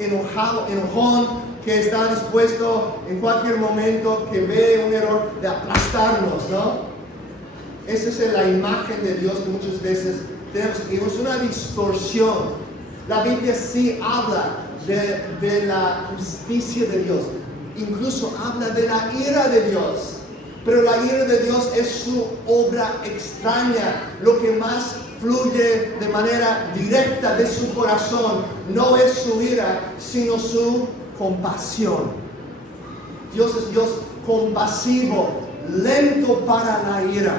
enojado, enojón, que está dispuesto en cualquier momento que ve un error de aplastarnos, ¿no? Esa es la imagen de Dios que muchas veces tenemos. Y es una distorsión. La Biblia sí habla de la justicia de Dios. Incluso habla de la ira de Dios. Pero la ira de Dios es su obra extraña. Lo que más fluye de manera directa de su corazón no es su ira, sino su compasión. Dios es Dios compasivo, lento para la ira.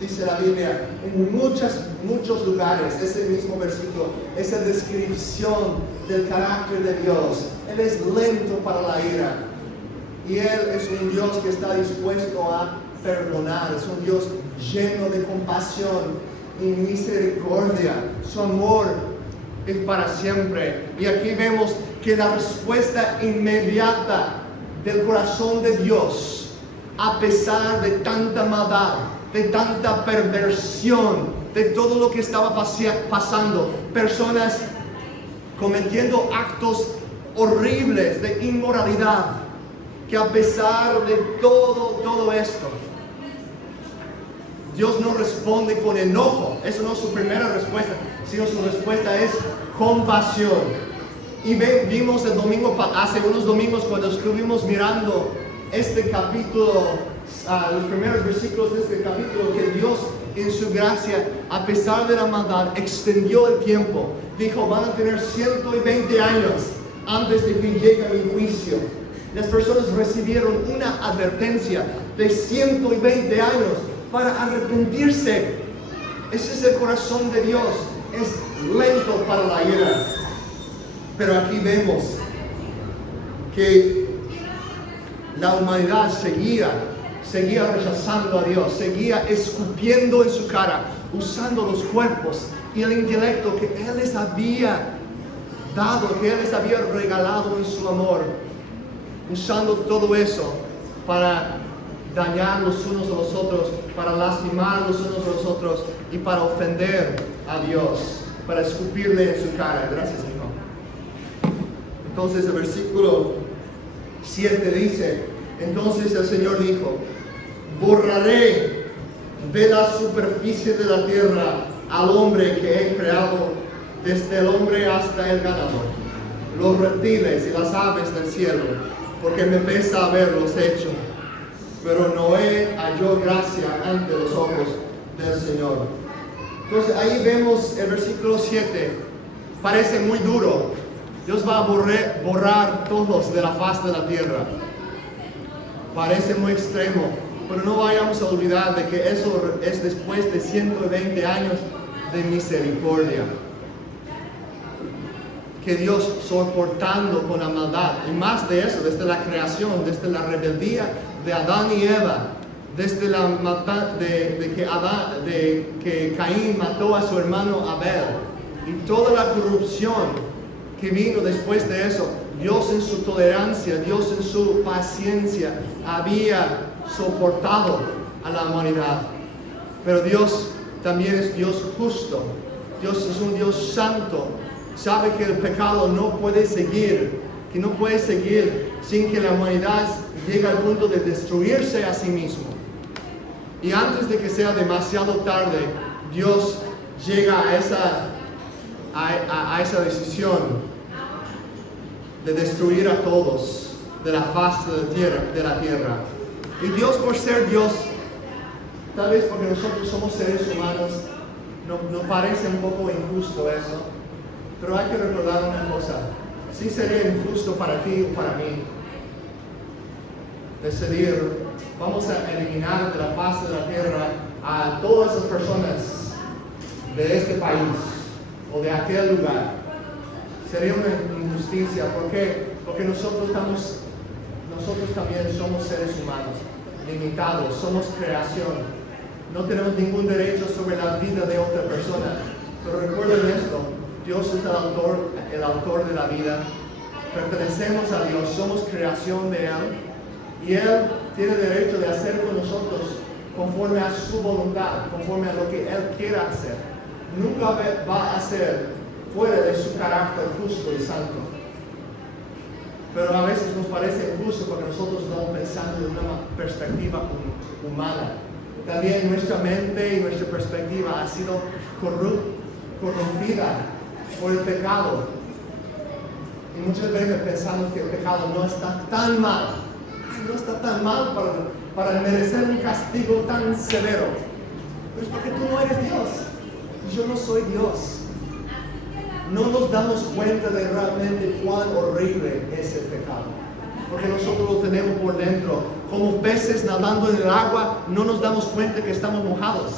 Dice la Biblia en muchos lugares, ese mismo versículo, esa descripción del carácter de Dios. Él es lento para la ira. Y Él es un Dios que está dispuesto a perdonar. Es un Dios lleno de compasión y misericordia. Su amor es para siempre. Y aquí vemos que la respuesta inmediata del corazón de Dios, a pesar de tanta maldad, de tanta perversión, de todo lo que estaba pasando, personas cometiendo actos horribles de inmoralidad, que a pesar de todo esto, Dios no responde con enojo. Eso no es su primera respuesta, sino su respuesta es compasión. Y vimos el domingo, hace unos domingos, cuando estuvimos mirando este capítulo, los primeros versículos de este capítulo, que Dios en su gracia, a pesar de la maldad, extendió el tiempo. Dijo, van a tener 120 años antes de que llegue mi juicio. Las personas recibieron una advertencia de 120 años para arrepentirse. Ese es el corazón de Dios. Es lento para la ira. Pero aquí vemos que la humanidad seguía rechazando a Dios, seguía escupiendo en su cara, usando los cuerpos y el intelecto que Él les había dado, que Él les había regalado en su amor, usando todo eso para dañar los unos a los otros, para lastimar los unos a los otros y para ofender a Dios, para escupirle en su cara. Gracias, hijo. Entonces el versículo 7 dice, entonces el Señor dijo, borraré de la superficie de la tierra al hombre que he creado, desde el hombre hasta el ganado, los reptiles y las aves del cielo, porque me pesa haberlos hecho. Pero Noé halló gracia ante los ojos del Señor. Entonces ahí vemos el versículo 7, parece muy duro. Dios va a borrar todos de la faz de la tierra. Parece muy extremo, pero no vayamos a olvidar de que eso es después de 120 años de misericordia. Que Dios soportando con la maldad, y más de eso, desde la creación, desde la rebeldía de Adán y Eva, desde la que Caín mató a su hermano Abel, y toda la corrupción que vino después de eso, Dios en su tolerancia, Dios en su paciencia había soportado a la humanidad. Pero Dios también es Dios justo. Dios es un Dios santo. Sabe que el pecado no puede seguir, que no puede seguir sin que la humanidad llegue al punto de destruirse a sí mismo. Y antes de que sea demasiado tarde, Dios llega a esa decisión de destruir a todos de la faz de la tierra. Y Dios, por ser Dios, tal vez porque nosotros somos seres humanos, nos parece un poco injusto eso, pero hay que recordar una cosa: sí sería injusto para ti o para mí decidir, vamos a eliminar de la faz de la tierra a todas esas personas de este país o de aquel lugar. Sería una injusticia. ¿Por qué? Porque nosotros también somos seres humanos, limitados, somos creación. No tenemos ningún derecho sobre la vida de otra persona. Pero recuerden esto: Dios es el autor de la vida. Pertenecemos a Dios, somos creación de Él. Y Él tiene derecho de hacer con nosotros conforme a su voluntad, conforme a lo que Él quiera hacer. Nunca va a hacer fuera de su carácter justo y santo. pero a veces nos parece injusto porque nosotros estamos pensando de una perspectiva humana. También nuestra mente y nuestra perspectiva ha sido corrompida por el pecado. Y muchas veces pensamos que el pecado no está tan mal. No está tan mal para merecer un castigo tan severo. Pero es porque tú no eres Dios. Y yo no soy Dios. No nos damos cuenta de realmente cuán horrible es el pecado. Porque nosotros lo tenemos por dentro. Como peces nadando en el agua, no nos damos cuenta que estamos mojados.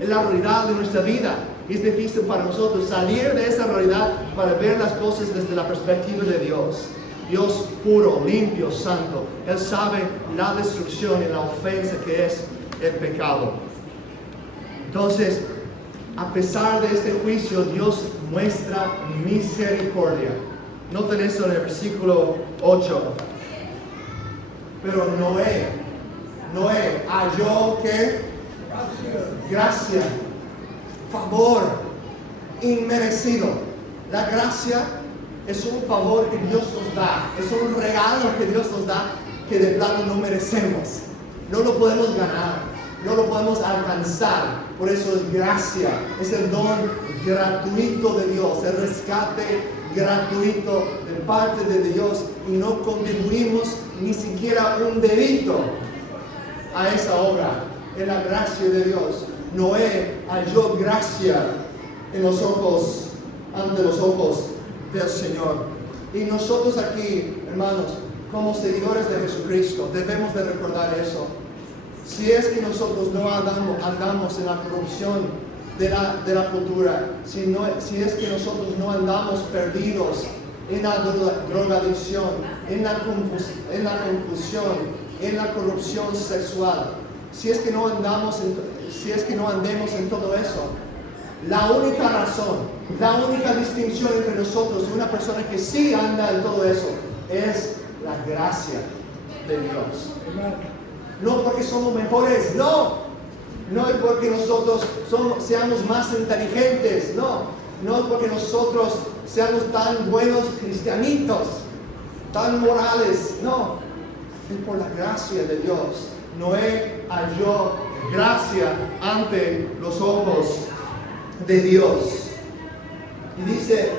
Es la realidad de nuestra vida. Es difícil para nosotros salir de esa realidad para ver las cosas desde la perspectiva de Dios. Dios puro, limpio, santo. Él sabe la destrucción y la ofensa que es el pecado. Entonces, a pesar de este juicio, Dios muestra misericordia. Noten eso en el versículo 8. Pero Noé halló ¿qué? Gracia, favor, inmerecido. La gracia es un favor que Dios nos da, es un regalo que Dios nos da que de plano no merecemos. No lo podemos ganar, no lo podemos alcanzar. Por eso es gracia, es el don gratuito de Dios, el rescate gratuito de parte de Dios, y no contribuimos ni siquiera un dedito a esa obra. En la gracia de Dios, Noé halló gracia ante los ojos del Señor. Y nosotros aquí, hermanos, como seguidores de Jesucristo, debemos de recordar eso. Si es que nosotros no andamos en la corrupción de la cultura, si es que nosotros no andamos perdidos en la drogadicción, en la confusión, en la corrupción sexual, si es que no andemos en todo eso, la única razón, la única distinción entre nosotros y una persona que sí anda en todo eso es la gracia de Dios. No porque somos mejores, no es porque nosotros seamos más inteligentes, no es porque nosotros seamos tan buenos cristianitos, tan morales, no, es por la gracia de Dios. Noé halló gracia ante los ojos de Dios. Y dice,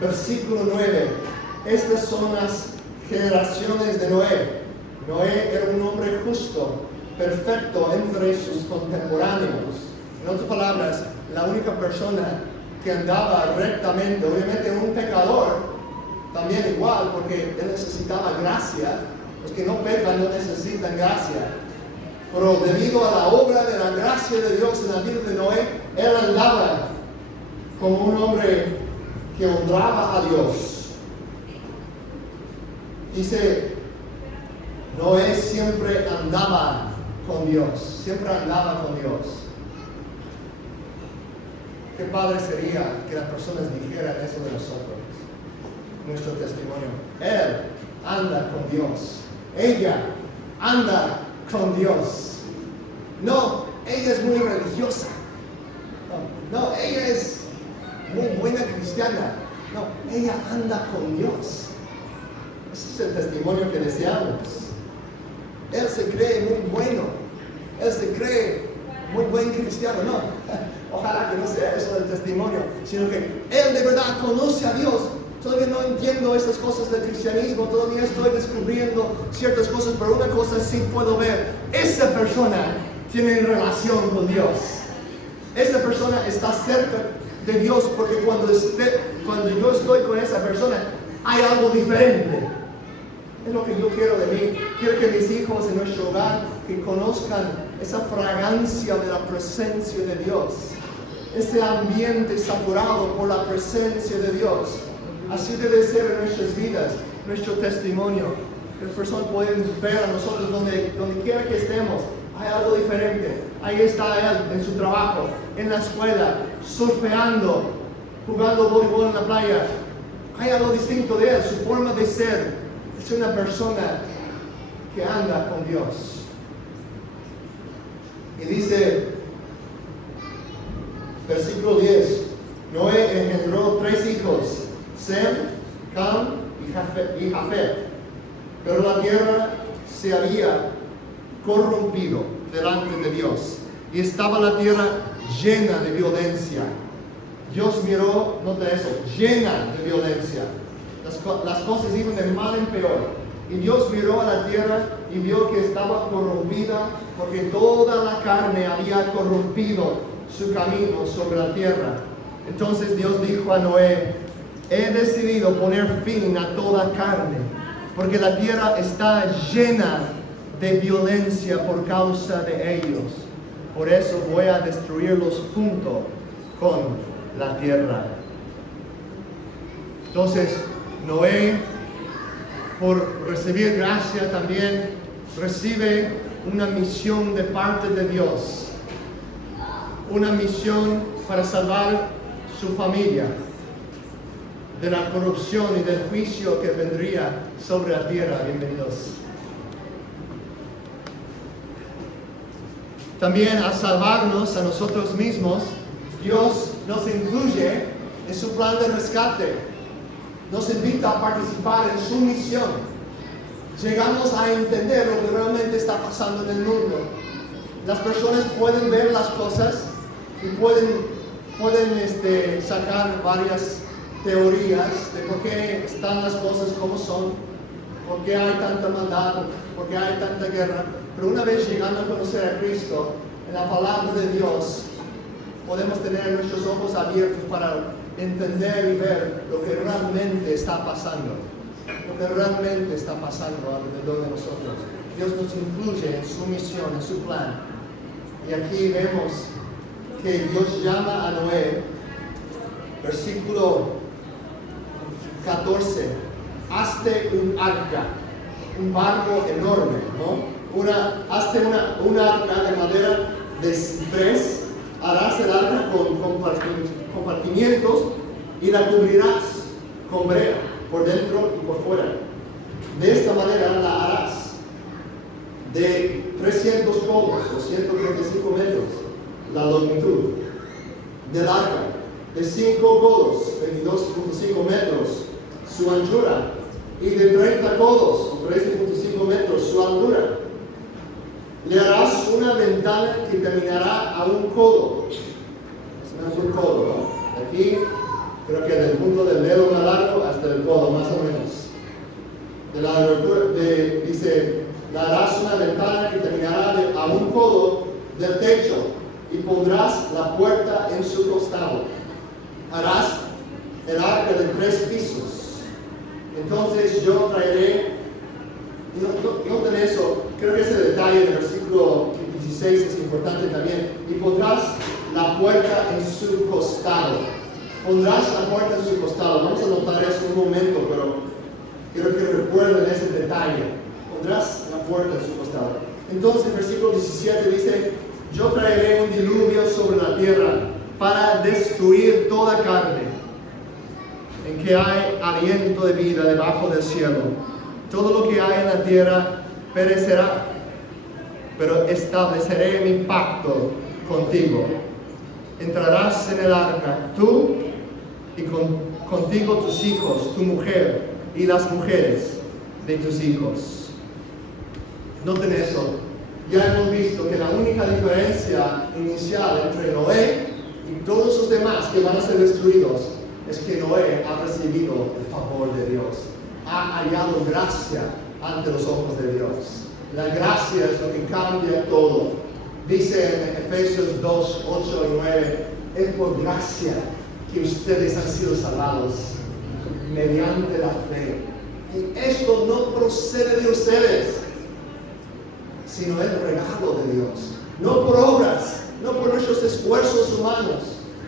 versículo 9, estas son las generaciones de Noé. Noé era un hombre justo, perfecto entre sus contemporáneos. En otras palabras, la única persona que andaba rectamente, obviamente un pecador, también igual, porque él necesitaba gracia. Los que no pecan no necesitan gracia. Pero debido a la obra de la gracia de Dios en la vida de Noé, él andaba como un hombre que honraba a Dios. Dice, Noé siempre andaba con Dios, siempre andaba con Dios. Qué padre sería que las personas dijeran eso de nosotros, nuestro testimonio. Él anda con Dios, ella anda con Dios. No, ella es muy religiosa. No, ella es muy buena cristiana. No, ella anda con Dios. Ese es el testimonio que deseamos. Él se cree muy bueno. Él se cree muy buen cristiano. No, ojalá que no sea eso del testimonio, sino que él de verdad conoce a Dios. Todavía no entiendo esas cosas del cristianismo, todavía estoy descubriendo ciertas cosas, pero una cosa sí puedo ver: esa persona tiene relación con Dios. Esa persona está cerca de Dios, porque cuando yo estoy con esa persona hay algo diferente. Es lo que yo quiero de mí. Quiero que mis hijos en nuestro hogar que conozcan esa fragancia de la presencia de Dios, ese ambiente saturado por la presencia de Dios. Así debe ser en nuestras vidas, nuestro testimonio. Las personas pueden ver a nosotros donde quiera que estemos. Hay algo diferente. Ahí está él en su trabajo, en la escuela, surfeando, jugando voleibol en la playa. Hay algo distinto de él, su forma de ser. Es una persona que anda con Dios. Y dice, versículo 10, Noé engendró 3 hijos, Sem, Cam y Jafet. Pero la tierra se había corrompido delante de Dios y estaba la tierra llena de violencia. Dios miró, nota eso, llena de violencia. Las cosas iban de mal en peor. Y Dios miró a la tierra y vio que estaba corrompida porque toda la carne había corrompido su camino sobre la tierra. Entonces Dios dijo a Noé: he decidido poner fin a toda carne, porque la tierra está llena de violencia por causa de ellos. Por eso voy a destruirlos junto con la tierra. Entonces, Noé, por recibir gracia también, recibe una misión de parte de Dios. Una misión para salvar su familia de la corrupción y del juicio que vendría sobre la tierra. Bienvenidos. También al salvarnos a nosotros mismos, Dios nos incluye en su plan de rescate. Nos invita a participar en su misión. Llegamos a entender lo que realmente está pasando en el mundo. Las personas pueden ver las cosas y pueden sacar varias teorías de por qué están las cosas como son, por qué hay tanta maldad, por qué hay tanta guerra. Pero una vez llegando a conocer a Cristo, en la palabra de Dios, podemos tener nuestros ojos abiertos para entender y ver lo que realmente está pasando. Lo que realmente está pasando alrededor de nosotros. Dios nos incluye en su misión, en su plan. Y aquí vemos que Dios llama a Noé, versículo 14, hazte un arca, un barco enorme, ¿no? Hazte una arca de madera de ciprés, harás el arca con compartimientos y la cubrirás con brea por dentro y por fuera. De esta manera la harás de 300 codos o 135 metros la longitud del arca, de 5 codos, 22.5 metros su anchura, y de 30 codos, 13.5 metros su altura. Le harás una ventana que terminará a un codo. Es un codo, ¿no? Aquí, creo que del punto del dedo más largo hasta el codo, más o menos. De la altura, dice, le harás una ventana que terminará a un codo del techo y pondrás la puerta en su costado. Harás el arca de 3 pisos. Entonces yo traeré, noten eso, creo que ese detalle del versículo 16 es importante también. Y pondrás la puerta en su costado. Pondrás la puerta en su costado. Vamos a notar eso un momento, pero quiero que recuerden ese detalle. Pondrás la puerta en su costado. Entonces, versículo 17 dice: yo traeré un diluvio sobre la tierra para destruir toda carne, en que hay aliento de vida debajo del cielo. Todo lo que hay en la tierra perecerá, pero estableceré mi pacto contigo. Entrarás en el arca, tú y contigo tus hijos, tu mujer y las mujeres de tus hijos. Noten eso. Ya hemos visto que la única diferencia inicial entre Noé y todos los demás que van a ser destruidos es que Noé ha recibido el favor de Dios, ha hallado gracia ante los ojos de Dios. La gracia es lo que cambia todo. Dice en Efesios 2, 8 y 9, es por gracia que ustedes han sido salvados mediante la fe. Y esto no procede de ustedes, sino es regalo de Dios. No por obras, no por nuestros esfuerzos humanos,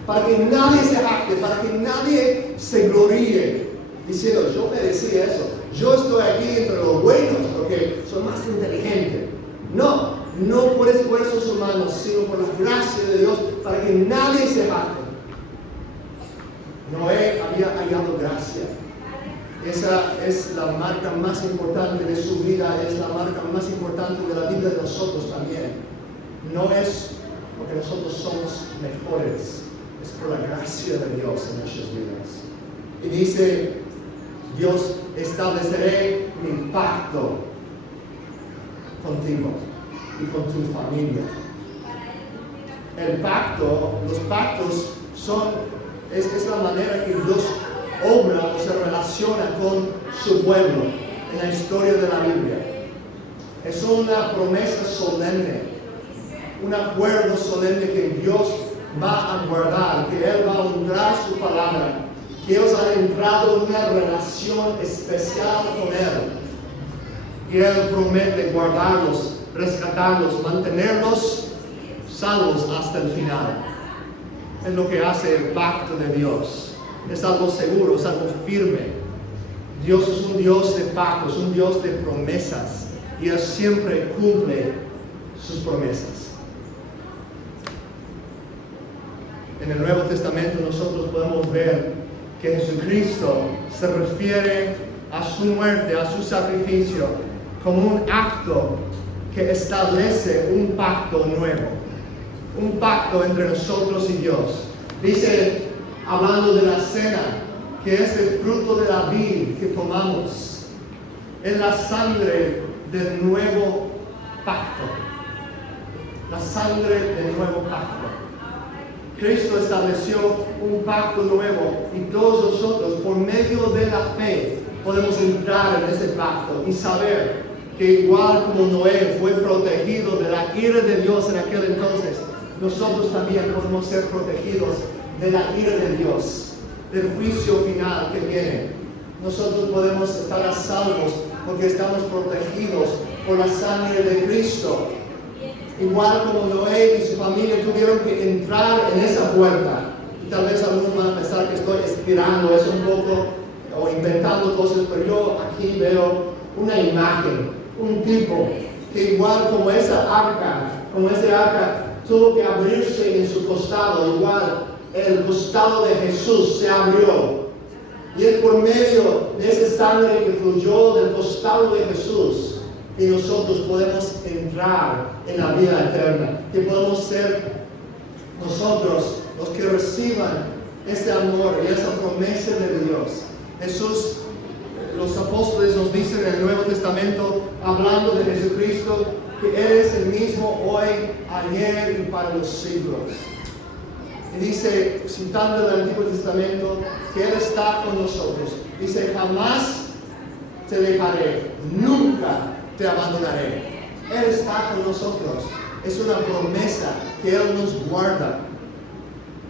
para que nadie se jacte, para que nadie se gloríe, diciendo, yo merecí eso, yo estoy aquí entre los buenos porque soy más inteligente. No, no por esfuerzos humanos, sino por la gracia de Dios, para que nadie se jacte. Noé había hallado gracia. Esa es la marca más importante de su vida, es la marca más importante de la vida de nosotros también. No es porque nosotros somos mejores, es por la gracia de Dios en nuestras vidas. Y dice Dios, estableceré mi pacto contigo y con tu familia. El pacto, los pactos es la manera que Dios obra o se relaciona con su pueblo en la historia de la Biblia. Es una promesa solemne, un acuerdo solemne que Dios va a guardar, que Él va a honrar su palabra, que ellos han entrado en una relación especial con Él. Y Él promete guardarlos, rescatarlos, mantenerlos salvos hasta el final. Es lo que hace el pacto de Dios. Es algo seguro, es algo firme. Dios es un Dios de pactos, un Dios de promesas. Y Él siempre cumple sus promesas. En el Nuevo Testamento nosotros podemos ver que Jesucristo se refiere a su muerte, a su sacrificio, como un acto que establece un pacto nuevo. Un pacto entre nosotros y Dios. Dice, hablando de la cena, que es el fruto de la vid que tomamos. Es la sangre del nuevo pacto. La sangre del nuevo pacto. Cristo estableció un pacto nuevo y todos nosotros, por medio de la fe, podemos entrar en ese pacto y saber que igual como Noé fue protegido de la ira de Dios en aquel entonces, nosotros también podemos ser protegidos de la ira de Dios, del juicio final que viene. Nosotros podemos estar a salvos porque estamos protegidos por la sangre de Cristo. Igual como Noé y su familia tuvieron que entrar en esa puerta. Y tal vez algunos van a pensar que estoy estirando eso un poco o inventando cosas, pero yo aquí veo una imagen, un tipo que igual como ese arca tuvo que abrirse en su costado, igual el costado de Jesús se abrió. Y es por medio de esa sangre que fluyó del costado de Jesús que nosotros podemos entrar en la vida eterna, que podemos ser nosotros los que reciban ese amor y esa promesa de Dios. Jesús, los apóstoles nos dicen en el Nuevo Testamento, hablando de Jesucristo, que Él es el mismo hoy, ayer y para los siglos. Y dice, citando el Antiguo Testamento, que Él está con nosotros. Dice, jamás te dejaré, nunca te abandonaré. Él está con nosotros. Es una promesa que Él nos guarda.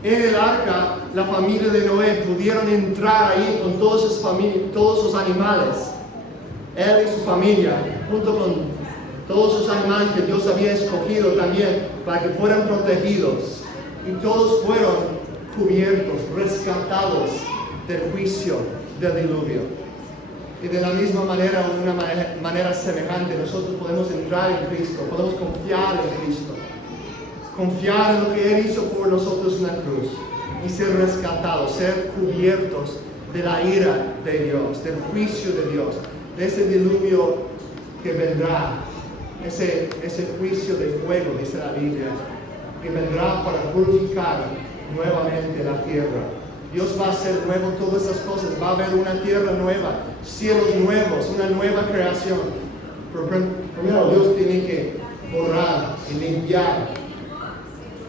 En el arca, la familia de Noé pudieron entrar ahí con todos sus animales. Él y su familia, junto con todos sus animales que Dios había escogido también para que fueran protegidos. Y todos fueron cubiertos, rescatados del juicio del diluvio. Y de la misma manera, o de una manera semejante, nosotros podemos entrar en Cristo, podemos confiar en Cristo. Confiar en lo que Él hizo por nosotros en la cruz. Y ser rescatados, ser cubiertos de la ira de Dios, del juicio de Dios, de ese diluvio que vendrá. Ese juicio de fuego, dice la Biblia, que vendrá para purificar nuevamente la tierra. Dios va a hacer nuevo todas esas cosas. Va a haber una tierra nueva, cielos nuevos, una nueva creación. Pero primero Dios tiene que borrar y limpiar.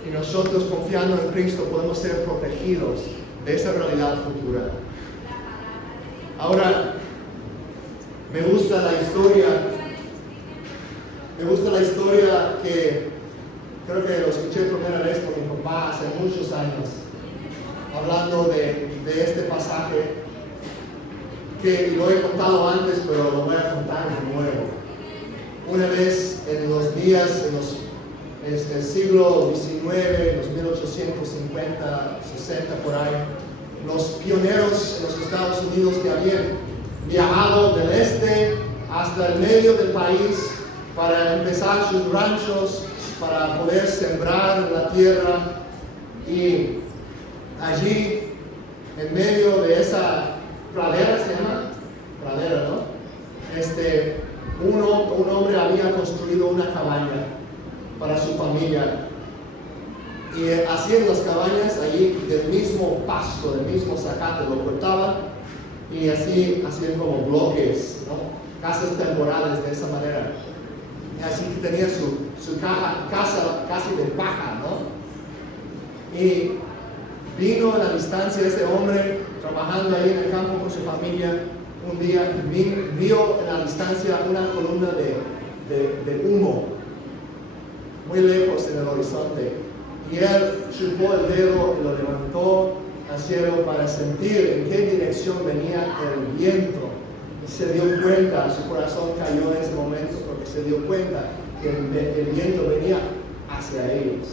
Y nosotros, confiando en Cristo, podemos ser protegidos de esa realidad futura. Ahora, me gusta la historia que creo que lo escuché primera vez por mi papá hace muchos años, hablando de este pasaje, que lo he contado antes, pero lo voy a contar de nuevo. Una vez en los días, en el siglo XIX, los 1850, 60 por ahí, los pioneros en los Estados Unidos que habían viajado del este hasta el medio del país para empezar sus ranchos, para poder sembrar la tierra, y allí, en medio de esa pradera, se llama pradera, ¿no? Un hombre había construido una cabaña para su familia, y hacían las cabañas allí del mismo pasto, del mismo zacate, lo cortaban y así hacían como bloques, ¿no? Casas temporales de esa manera. Así que tenía su casa casi de paja, ¿no? Y vino a la distancia ese hombre trabajando ahí en el campo con su familia. Un día vio en la distancia una columna de humo muy lejos en el horizonte, y él chupó el dedo y lo levantó al cielo para sentir en qué dirección venía el viento, y se dio cuenta, su corazón cayó en ese momento porque se dio cuenta que el viento venía hacia ellos,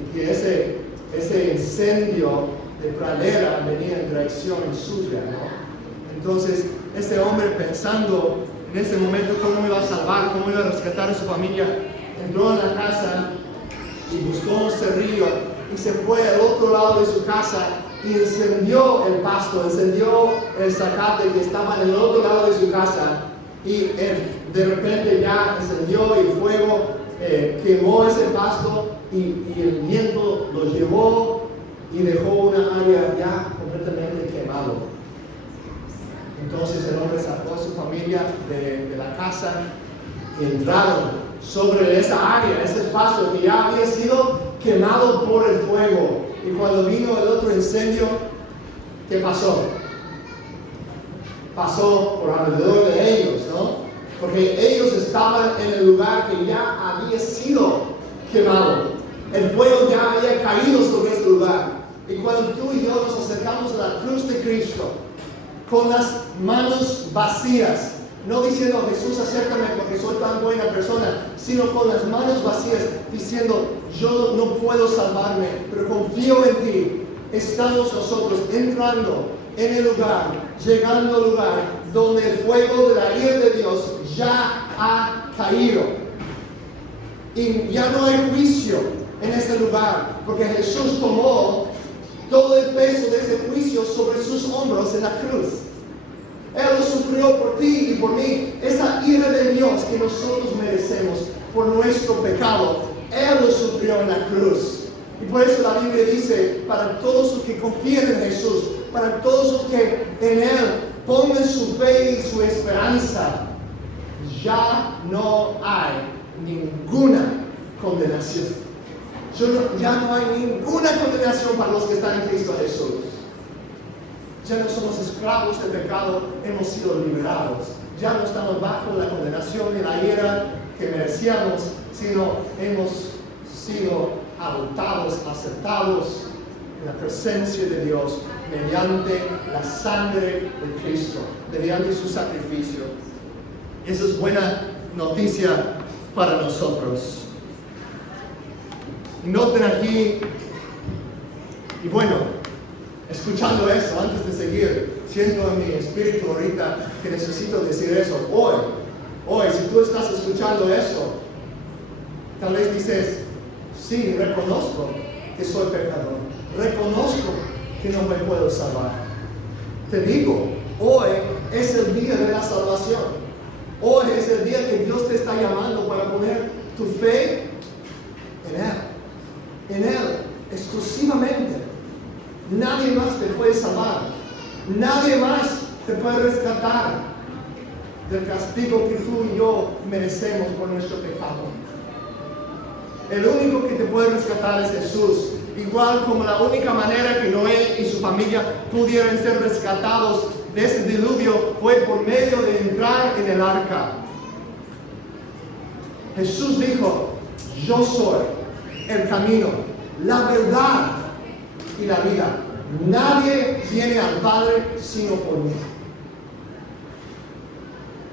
y que ese incendio de pradera venía en dirección suya, ¿no? Entonces ese hombre, pensando en ese momento cómo iba a salvar, cómo iba a rescatar a su familia, entró en la casa y buscó un cerrillo y se fue al otro lado de su casa y encendió el pasto, encendió el zacate que estaba en el otro lado de su casa, y de repente ya encendió y el fuego quemó ese pasto, y el viento lo llevó y dejó una área ya completamente quemado. Entonces el hombre sacó a su familia de la casa y entraron sobre esa área, ese espacio que ya había sido quemado por el fuego. Y cuando vino el otro incendio, ¿qué pasó? Pasó por alrededor de ellos, ¿no? Porque ellos estaban en el lugar que ya había sido quemado. El fuego ya había caído sobre ese lugar. Y cuando tú y yo nos acercamos a la cruz de Cristo, con las manos vacías, no diciendo, Jesús, acércame porque soy tan buena persona, sino con las manos vacías, diciendo, yo no puedo salvarme, pero confío en ti. Estamos nosotros entrando en el lugar, llegando al lugar donde el fuego de la ira de Dios ya ha caído. Y ya no hay juicio en ese lugar, porque Jesús tomó todo el peso de ese juicio sobre sus hombros en la cruz. Él lo sufrió por ti y por mí. Esa ira de Dios que nosotros merecemos por nuestro pecado, Él lo sufrió en la cruz. Y por eso la Biblia dice, para todos los que confían en Jesús, para todos los que en Él pongan su fe y su esperanza, ya no hay ninguna condenación. Ya no hay ninguna condenación para los que están en Cristo Jesús. Ya no somos esclavos del pecado, hemos sido liberados. Ya no estamos bajo la condenación y la ira que merecíamos, sino hemos sido adoptados, aceptados en la presencia de Dios mediante la sangre de Cristo, mediante su sacrificio. Esa es buena noticia para nosotros. Noten aquí, y bueno, escuchando eso, antes de seguir, siento en mi espíritu ahorita que necesito decir eso. Hoy, si tú estás escuchando eso, tal vez dices, sí, reconozco que soy pecador, reconozco que no me puedo salvar. Te digo, hoy es el día de la salvación. Hoy es el día que Dios te está llamando para poner tu fe en Él, exclusivamente. Nadie más te puede salvar. Nadie más te puede rescatar del castigo que tú y yo merecemos por nuestro pecado. El único que te puede rescatar es Jesús. Igual como la única manera que Noé y su familia pudieron ser rescatados de ese diluvio fue por medio de entrar en el arca. Jesús dijo, yo soy el camino, la verdad y la vida. Nadie viene al Padre sino por mí.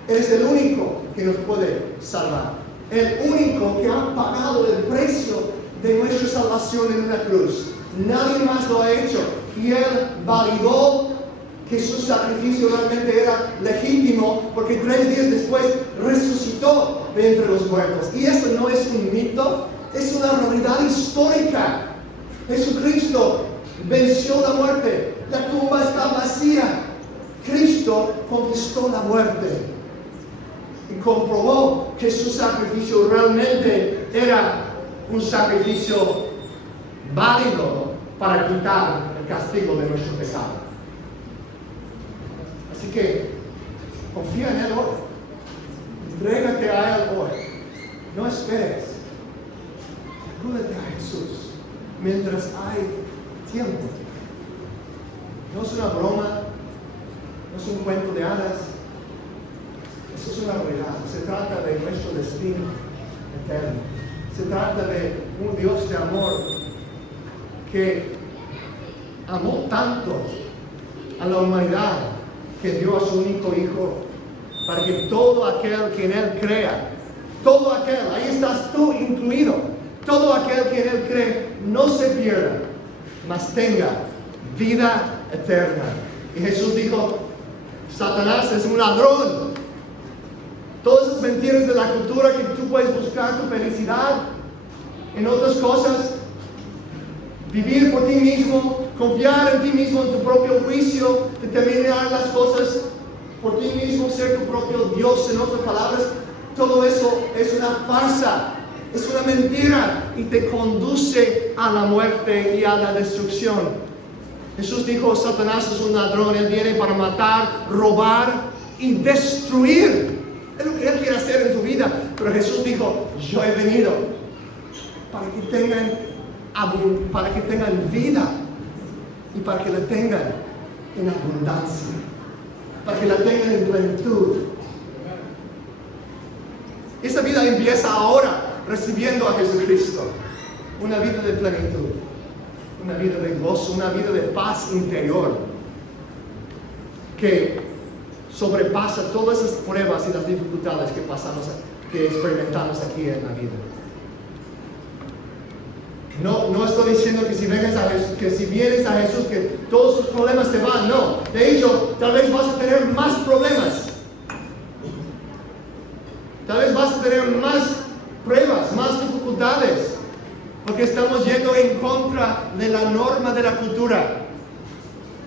Eres el único que nos puede salvar. El único que ha pagado el precio de nuestra salvación en una cruz. Nadie más lo ha hecho. Y Él validó que su sacrificio realmente era legítimo, porque 3 días después resucitó de entre los muertos. Y eso no es un mito, es una realidad histórica. Jesucristo venció la muerte, la tumba está vacía. Cristo conquistó la muerte y comprobó que su sacrificio realmente era un sacrificio válido para quitar el castigo de nuestro pecado. Así Así que confía en Él hoy. Entrégate a Él hoy. No esperes. Acúdate a Jesús mientras hay tiempo. No es una broma, no es un cuento de hadas. Eso es una realidad. Se trata de nuestro destino eterno. Se trata de un Dios de amor que amó tanto a la humanidad que dio a su único Hijo para que todo aquel que en Él crea, todo aquel, ahí estás tú incluido, todo aquel que en Él cree no se pierda, mas tenga vida eterna. Y Jesús dijo, Satanás es un ladrón. Todas esas mentiras de la cultura que tú puedes buscar tu felicidad en otras cosas, vivir por ti mismo, confiar en ti mismo, en tu propio juicio, determinar las cosas por ti mismo, ser tu propio Dios, en otras palabras, todo eso es una farsa, es una mentira y te conduce a la muerte y a la destrucción. Jesús dijo, Satanás es un ladrón, él viene para matar, robar y destruir. Es lo que Él quiere hacer en tu vida. Pero Jesús dijo, yo he venido para que tengan vida y para que la tengan en abundancia, para que la tengan en plenitud. Esa vida empieza ahora recibiendo a Jesucristo. Una vida de plenitud, una vida de gozo, una vida de paz interior que sobrepasa todas esas pruebas y las dificultades que experimentamos aquí en la vida. No estoy diciendo que si vienes a Jesús, que todos sus problemas se van. No, de hecho, tal vez vas a tener más problemas. Tal vez vas a tener más pruebas, más dificultades, porque estamos yendo en contra de la norma de la cultura.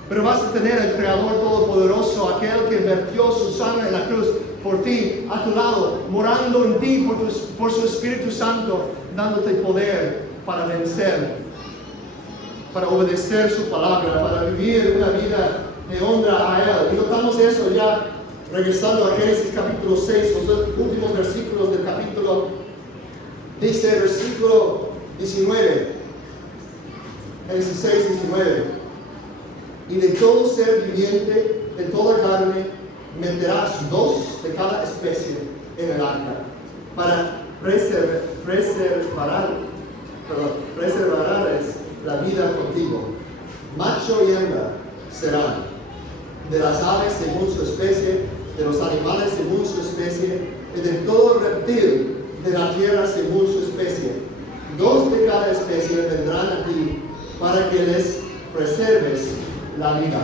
Pero vas a tener al Creador Todopoderoso, aquel que vertió su sangre en la cruz por ti, a tu lado, morando en ti por su Espíritu Santo, dándote poder para vencer, para obedecer su palabra, para vivir una vida de honra a Él. Y notamos eso ya regresando a Génesis capítulo 6, los últimos versículos del capítulo. Dice versículo 19, Génesis 6, 19. Y de todo ser viviente, de toda carne, meterás 2 de cada especie en el arca, para preservarás la vida contigo. Macho y hembra serán, de las aves según su especie, de los animales según su especie, y de todo reptil de la tierra según su especie. 2 de cada especie vendrán a ti, para que les preserves la vida.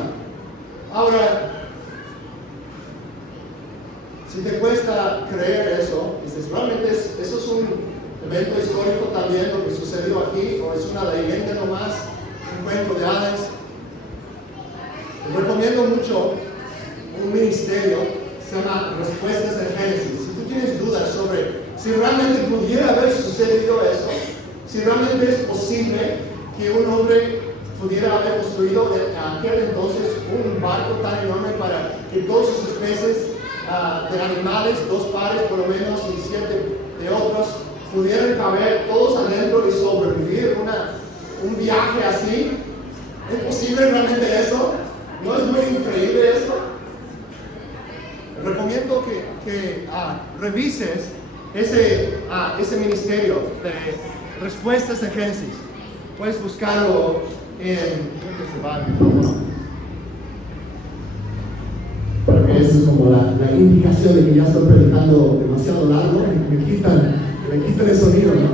Ahora, si te cuesta creer eso, dices, realmente eso es un evento histórico también, lo que sucedió aquí, o es una leyenda nomás, un cuento de hadas. Les recomiendo mucho un ministerio, se llama Respuestas en Génesis. Si tú tienes dudas sobre si realmente pudiera haber sucedido eso, si realmente es posible que un hombre pudiera haber construido en aquel entonces un barco tan enorme para que todas sus especies de animales, 2 pares por lo menos y 7 de otros, pudieran caber todos adentro y sobrevivir un viaje así. ¿Es posible realmente eso? ¿No es muy increíble esto? Recomiendo que revises ese ministerio de Respuestas en Génesis. Puedes buscarlo en... ¿Dónde se va el micrófono? Porque eso es como la indicación de que ya estoy predicando demasiado largo. Me quitan el sonido, ¿no?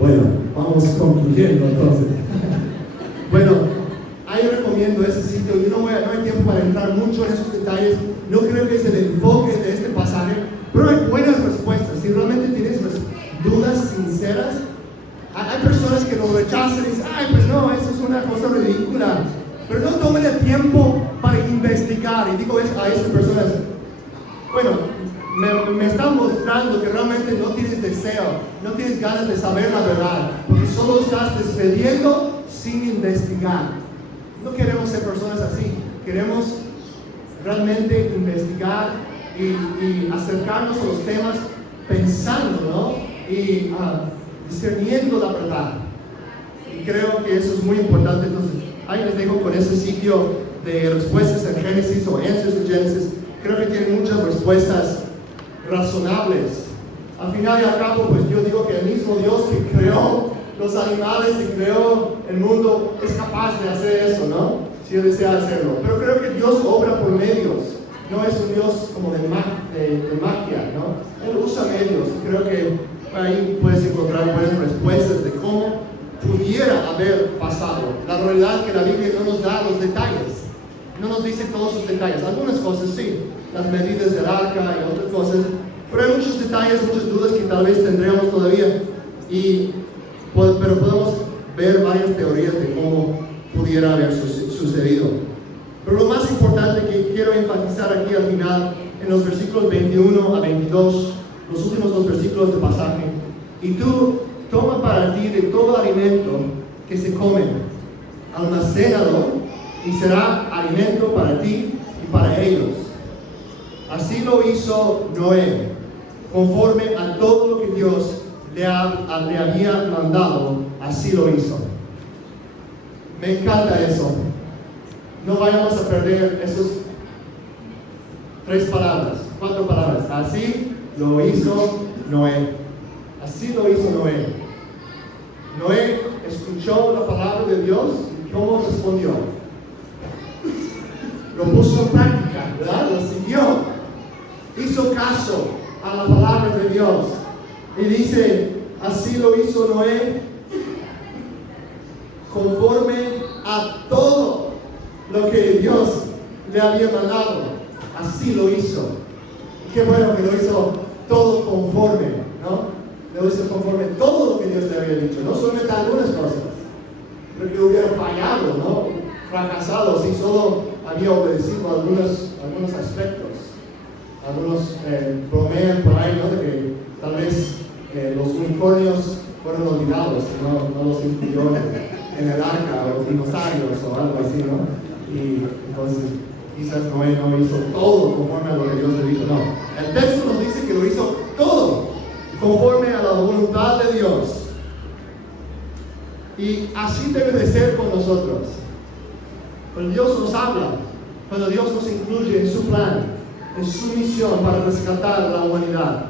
Bueno, vamos concluyendo entonces. Bueno, ahí recomiendo ese sitio. Yo no hay tiempo para entrar mucho en esos detalles. No creo que es el enfoque de este pasaje, pero hay buenas respuestas. Si realmente tienes dudas sinceras, hay personas que lo rechazan y dicen, ay, pues no, eso es una cosa ridícula. Pero no tomen el tiempo para investigar. Y digo eso a esas personas, bueno, me están mostrando que realmente no tienes deseo, no tienes ganas de saber la verdad, porque solo estás despediendo sin investigar. No queremos ser personas así. Queremos realmente investigar y acercarnos a los temas pensando, ¿no? Y discerniendo la verdad. Y creo que eso es muy importante. Entonces, ahí les dejo con ese sitio de respuestas en Génesis o Answers in Genesis. Creo que tienen muchas respuestas razonables. Al final y al cabo, pues yo digo que el mismo Dios que creó los animales y creó el mundo es capaz de hacer eso, ¿no? Si Él desea hacerlo. Pero creo que Dios obra por medios. No es un Dios como de magia, ¿no? Él usa medios. Creo que ahí puedes encontrar buenas respuestas de cómo pudiera haber pasado. La realidad es que la Biblia no nos da los detalles. No nos dice todos los detalles. Algunas cosas sí, las medidas del arca y otras cosas. Pero hay muchos detalles, muchas dudas que tal vez tendríamos todavía. Pero podemos ver varias teorías de cómo pudiera haber sucedido. Pero lo más importante que quiero enfatizar aquí al final, en los versículos 21 a 22, los últimos dos versículos del pasaje. Y tú toma para ti de todo alimento que se come, almacénalo y será alimento para ti y para ellos. Así lo hizo Noé, conforme a todo lo que Dios le había mandado, así lo hizo. Me encanta eso. No vayamos a perder esos 4 palabras. Así lo hizo Noé. Así lo hizo Noé. Noé escuchó la palabra de Dios y ¿cómo respondió? Lo puso en práctica, ¿verdad? Lo siguió. Hizo caso a la palabra de Dios. Y dice, así lo hizo Noé, conforme a todo lo que Dios le había mandado. Así lo hizo. Qué bueno que lo hizo todo conforme, ¿no? Lo hizo conforme a todo lo que Dios le había dicho, no solamente algunas cosas, porque hubiera fallado, ¿no? Fracasado si solo había obedecido algunos aspectos. Algunos bromean por ahí, ¿no? De que tal vez los unicornios fueron olvidados, no los incluyó en el arca, o los dinosaurios o algo así, ¿no? Y entonces quizás Noé no hizo todo conforme a lo que Dios le dijo, no. El texto nos dice que lo hizo todo conforme a la voluntad de Dios. Y así debe de ser con nosotros. Cuando Dios nos habla, cuando Dios nos incluye en su plan, en su misión para rescatar a la humanidad.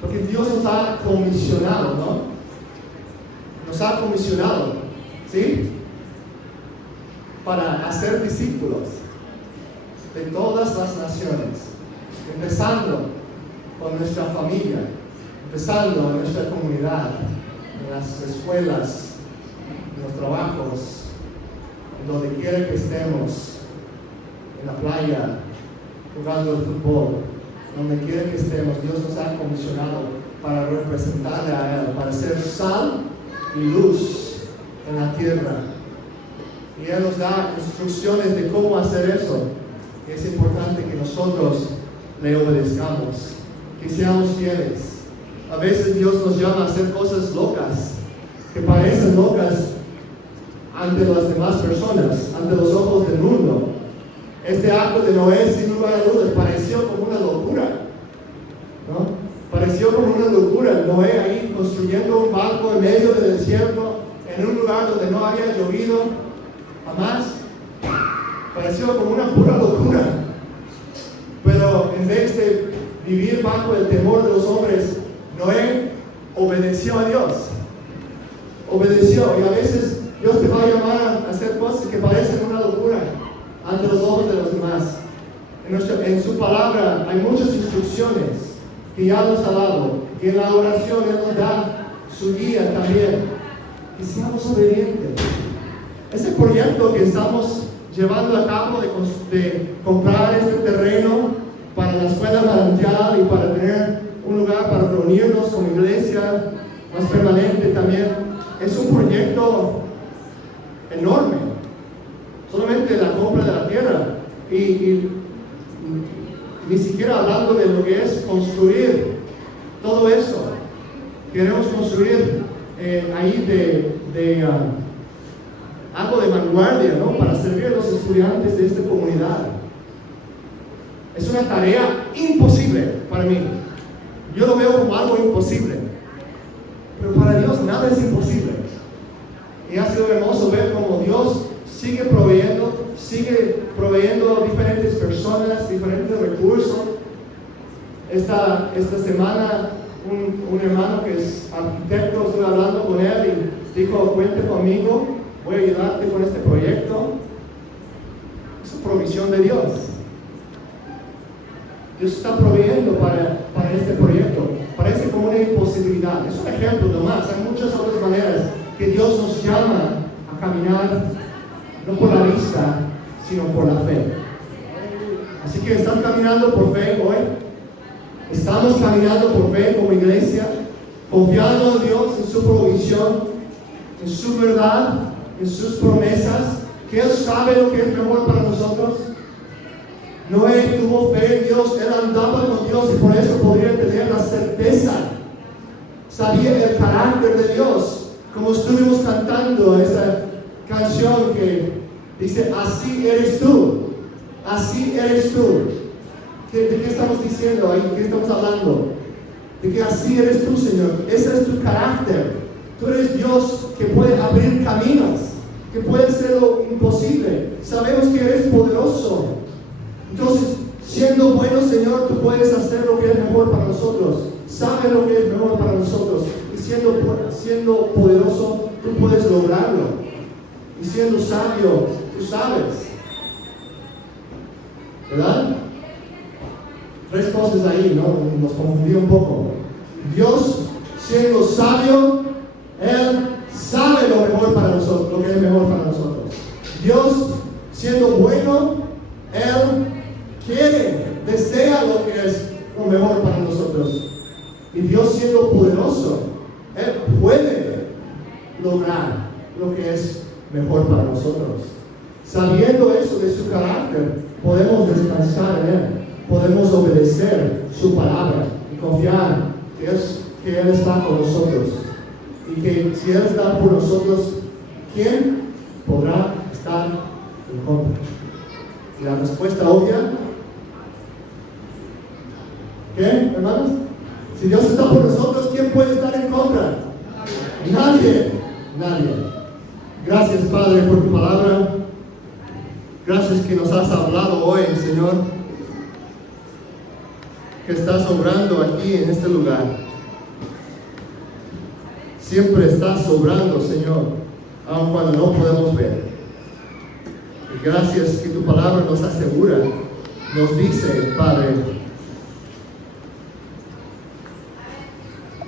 Porque Dios nos ha comisionado, ¿no? Nos ha comisionado, ¿sí? Para hacer discípulos de todas las naciones, empezando con nuestra familia, empezando en nuestra comunidad, en las escuelas, en los trabajos, en donde quiera que estemos, en la playa, jugando el fútbol, donde quiera que estemos. Dios nos ha comisionado para representarle a Él, para ser sal y luz en la tierra. Y Él nos da instrucciones de cómo hacer eso. Y es importante que nosotros le obedezcamos, que seamos fieles. A veces Dios nos llama a hacer cosas locas, que parecen locas ante las demás personas, ante los ojos del mundo. Este acto de Noé, sin lugar a dudas, pareció como una locura, ¿no? Pareció como una locura. Noé ahí construyendo un barco en medio del desierto, en un lugar donde no había llovido jamás. Pareció como una pura locura. Pero en vez de vivir bajo el temor de los hombres, Noé obedeció a Dios. Obedeció. Y a veces Dios te va a llamar a hacer cosas que parecen una locura ante los ojos de los demás. En su palabra hay muchas instrucciones que ya nos ha dado. Y en la oración Él nos da su guía también. Que seamos obedientes. Ese proyecto que estamos llevando a cabo de comprar este terreno para la escuela manantial y para tener un lugar para reunirnos como iglesia más permanente también, es un proyecto enorme. Solamente la compra de la tierra y ni siquiera hablando de lo que es construir todo eso. Queremos construir ahí algo de vanguardia, ¿no? Para servir a los estudiantes de esta comunidad. Es una tarea imposible para mí. Yo lo veo como algo imposible. Pero para Dios nada es imposible. Y ha sido hermoso ver cómo Dios sigue proveyendo diferentes personas, diferentes recursos. Esta semana un hermano que es arquitecto, estuve hablando con él y dijo, cuente conmigo, voy a ayudarte con este proyecto. Es una provisión de Dios. Dios está proveyendo para este proyecto. Parece como una imposibilidad. Es un ejemplo nomás. Hay muchas otras maneras que Dios nos llama a caminar, no por la vista, sino por la fe. Así que están caminando por fe hoy. Estamos caminando por fe como iglesia, confiando en Dios, en su provisión, en su verdad, en sus promesas, que Él sabe lo que es mejor para nosotros. Noé tuvo fe en Dios, él andaba con Dios y por eso podría tener la certeza. Sabía el carácter de Dios, como estuvimos cantando esa canción que dice, así eres tú, así eres tú. ¿De qué estamos diciendo ahí? ¿De qué estamos hablando? De que así eres tú, Señor. Ese es tu carácter. Tú eres Dios que puede abrir caminos, que puede ser lo imposible. Sabemos que eres poderoso. Entonces, siendo bueno, Señor, tú puedes hacer lo que es mejor para nosotros. Sabes lo que es mejor para nosotros. Y siendo poderoso, tú puedes lograrlo. Y siendo sabio, tú sabes. ¿Verdad? 3 cosas ahí, ¿no? Nos confundió un poco. Dios, siendo sabio, Él sabe lo mejor para nosotros, lo que es mejor para nosotros. Dios, siendo bueno, Él desea lo que es lo mejor para nosotros. Y Dios siendo poderoso, Él puede lograr lo que es mejor para nosotros. Sabiendo eso de su carácter, podemos descansar en Él. Podemos obedecer su palabra y confiar que Él está con nosotros. Y que si Él está por nosotros, ¿quién podrá estar en contra? Y la respuesta obvia, ¿qué, hermanos? Si Dios está por nosotros, ¿quién puede estar en contra? Nadie. Gracias, Padre, por tu palabra. Gracias que nos has hablado hoy, Señor. Que estás obrando aquí en este lugar. Siempre estás obrando, Señor, aun cuando no podemos ver. Y gracias que tu palabra nos asegura, nos dice, Padre,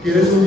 que eres un Dios